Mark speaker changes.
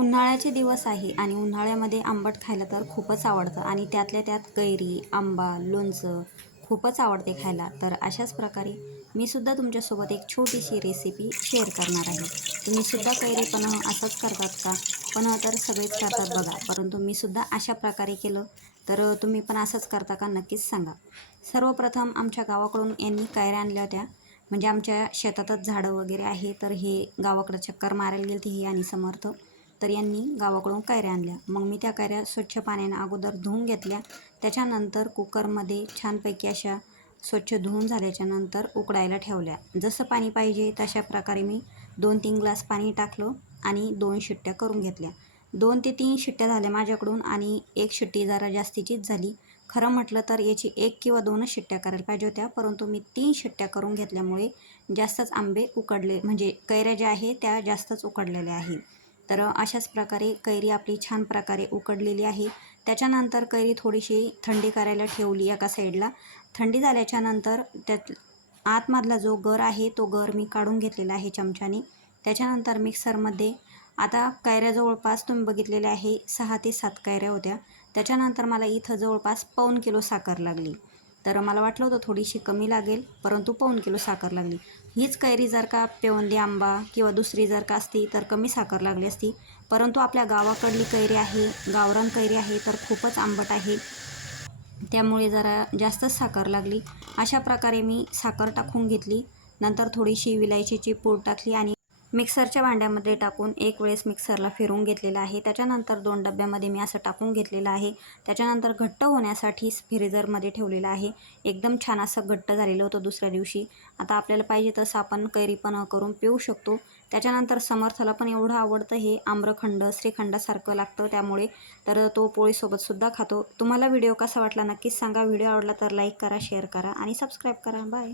Speaker 1: उन्हाळ्याचे दिवस आहे आणि उन्हाळ्यामध्ये आंबट खायला तर खूपच आवडतं आणि त्यातल्या त्यात कैरी आंबा लोणचं खूपच आवडते खायला. तर अशाच प्रकारे मी सुद्धा तुमच्यासोबत एक छोटीशी रेसिपी शेअर करणार आहे. तुम्ही सुद्धा कैरी पण असंच करतात का? पण तर सगळेच करतात बघा. परंतु मी सुद्धा अशा प्रकारे केलं तर तुम्ही पण असंच करता का नक्कीच सांगा. सर्वप्रथम आमच्या गावाकडून यांनी कैऱ्या आणल्या होत्या. म्हणजे आमच्या शेतातच झाडं वगैरे आहे तर हे गावाकडं चक्कर मारायला गेली ती हे आणि समर्थ. तर यांनी गावाकडून कैऱ्या आणल्या. मग मी त्या कैऱ्या स्वच्छ पाण्यानं अगोदर धुवून घेतल्या. त्याच्यानंतर कुकरमध्ये छानपैकी अशा स्वच्छ धुवून झाल्याच्यानंतर उकडायला ठेवल्या. जसं पाणी पाहिजे तशा प्रकारे मी दोन तीन ग्लास पाणी टाकलं आणि दोन शिट्ट्या करून घेतल्या. दोन ते तीन शिट्ट्या झाल्या माझ्याकडून आणि एक शिट्टी जरा जास्तीचीच झाली. खरं म्हटलं तर याची एक किंवा दोनच शिट्ट्या करायला पाहिजे होत्या परंतु मी तीन शिट्ट्या करून घेतल्यामुळे जास्तच आंबे उकडले. म्हणजे कैऱ्या ज्या आहे त्या जास्तच उकडलेल्या आहे तर अशाच प्रकारे कैरी आपली छान प्रकारे उकडलेली आहे. त्याच्यानंतर कैरी थोडीशी थंडी करायला ठेवली एका साईडला. थंडी झाल्याच्यानंतर त्यात आतमधला जो गर आहे तो गर मी काढून घेतलेला आहे चमच्याने. त्याच्यानंतर मिक्सरमध्ये आता कैऱ्या जवळपास तुम्ही बघितलेल्या आहे सहा ते सात कैऱ्या होत्या. त्याच्यानंतर मला इथं जवळपास पाऊण किलो साखर लागली. तर मला वाटलं होतं थोडीशी कमी लागेल परंतु पाऊन किलो साखर लागली. हीच कैरी जर का पेवंदी आंबा किंवा दुसरी जर का असती तर कमी साखर लागली असती. परंतु आपल्या गावाकडली कैरी आहे गावरान कैरी आहे तर खूपच आंबट आहे. त्यामुळे जरा जास्तच साखर लागली. अशा प्रकारे मी साखर टाकून घेतली. नंतर थोडीशी विलायचीची पूड टाकली आणि मिक्सरच्या भांड्यामध्ये टाकून एक वेळेस मिक्सरला फिरून घेतलेलं आहे. त्याच्यानंतर दोन डब्यामध्ये मी असं टाकून घेतलेलं आहे. त्याच्यानंतर घट्ट होण्यासाठी फ्रीजरमध्ये ठेवलेलं आहे. एकदम छान असं घट्ट झालेलं होतं दुसऱ्या दिवशी. आता आपल्याला पाहिजे तसं आपण कैरी पण करून पिऊ शकतो. त्याच्यानंतर समर्थला पण एवढं आवडतं हे आम्रखंड श्रीखंडासारखं लागतं त्यामुळे. तर तो पोळीसोबतसुद्धा खातो. तुम्हाला व्हिडिओ कसा वाटला नक्कीच सांगा. व्हिडिओ आवडला तर लाईक करा शेअर करा आणि सबस्क्राईब करा. बाय.